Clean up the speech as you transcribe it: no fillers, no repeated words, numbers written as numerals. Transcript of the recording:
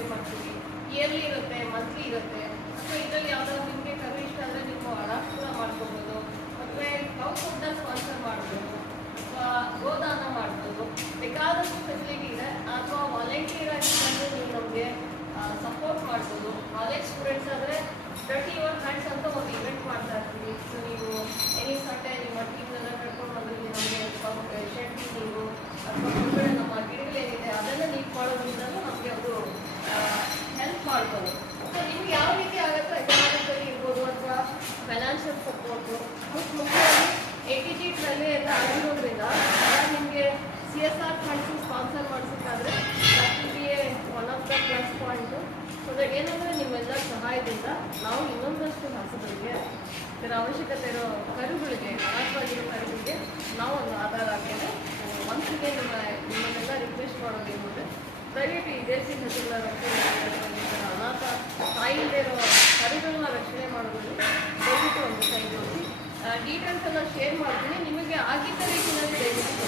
Provide ಮಾಡ್ತೀವಿ. Yearly ಇರುತ್ತೆ, monthly ಇರುತ್ತೆ. ಅಥವಾ ಇದರಲ್ಲಿ ಯಾವ್ದಾದ್ರು ನಿಮಗೆ ಕರು ಇಷ್ಟ ಅಂದರೆ ನೀವು ಅಡಾಪ್ಟ್ ಕೂಡ ಮಾಡ್ಕೋಬೋದು. ಮತ್ತು ಕೌ ಫುಡ್ನ ಸ್ಪಾನ್ಸರ್ ಮಾಡ್ಬೋದು ಅಥವಾ ಗೋದಾನ ಮಾಡ್ಬೋದು. ಬೇಕಾದಷ್ಟು ಫೆಸಿಲಿಟಿ ಇದೆ. ಅಥವಾ ವಾಲಂಟಿಯರ್ ಆಗಿ ಬಂದು ನೀವು ನಮಗೆ ಸಪೋರ್ಟ್ ಮಾಡ್ಬೋದು. ಕಾಲೇಜ್ ಸ್ಟೂಡೆಂಟ್ಸ್ ಆದರೆ 30 Your Hands ಅಂತ ಒಂದು ಇವೆಂಟ್ ಮಾಡ್ತಾ ಇರ್ತೀವಿ. ಸೊ ನೀವು ಎನಿ ಸಂಡೆ ನಿಮ್ಮ ಟೀಮ್ನೆಲ್ಲ ಕರ್ಕೊಂಡು ಬಂದ್ರೆ ನಮಗೆ ಶೆಡ್ಡಿ ನೀವು ಅಥವಾ ಹೊರಗಡೆ ನಮ್ಮ ಗಿಡಗಳೇನಿದೆ ಅದನ್ನು ನೀಟ್ ಮಾಡೋದ್ರಿಂದಲೂ ನಮಗೆ ಅದು ಹೆಲ್ಪ್ ಮಾಡ್ಬೋದು. ಸೊ ನಿಮ್ಗೆ ಯಾವ ರೀತಿ ಆಗುತ್ತೆ, ಎಕನಾಮಿಕಲಿ ಇರ್ಬೋದು ಅಥವಾ ಫೈನಾನ್ಷಿಯಲ್ ಸಪೋರ್ಟು. ಮತ್ತು ಮುಖ್ಯವಾಗಿ ATGನಲ್ಲಿ ಎಲ್ಲ ಆಗಿರೋದ್ರಿಂದ ನಿಮಗೆ CSR ಫಂಡ್ಸ್ ಸ್ಪಾನ್ಸರ್ ಮಾಡಿಸೋಕ್ಕಾದ್ರೆ that will be one of the plus point. So that ಏನಂದರೆ ನಿಮ್ಮೆಲ್ಲ ಸಹಾಯದಿಂದ ನಾವು ಇನ್ನೊಂದಷ್ಟು ಹಸುಗಳಿಗೆ ಇದರ ಅವಶ್ಯಕತೆ ಇರೋ ಕರುಗಳಿಗೆ, ಅನಾಥವಾಗಿರೋ ಕರುಗಳಿಗೆ ನಾವು ಒಂದು ಆಧಾರ ಆಗ್ತದೆ. ಒಂದ್ಸಿಗೆ ನಿಮ್ಮನ್ನೆಲ್ಲ ರಿಕ್ವೆಸ್ಟ್ ಮಾಡೋದೇನು ಅಂದರೆ ದಯವಿಟ್ಟು ಈ ದೇಸಿ ಹಸುಗಳ ರಕ್ಷಣೆ, ಅನಾಥ ತಾಯಿಲ್ಲದೆ ಇರೋ ಕರುಗಳನ್ನ ರಕ್ಷಣೆ ಮಾಡೋದ್ರಲ್ಲಿ ದಯವಿಟ್ಟು ಒಂದು ಕೈ ಜೋಡಿಸಿ. ಡೀಟೇಲ್ಸ್ ಎಲ್ಲ ಶೇರ್ ಮಾಡ್ತೀನಿ. ನಿಮಗೆ ಆಗಿದ್ದ ರೀತಿಯಲ್ಲಿ ದಯವಿಟ್ಟು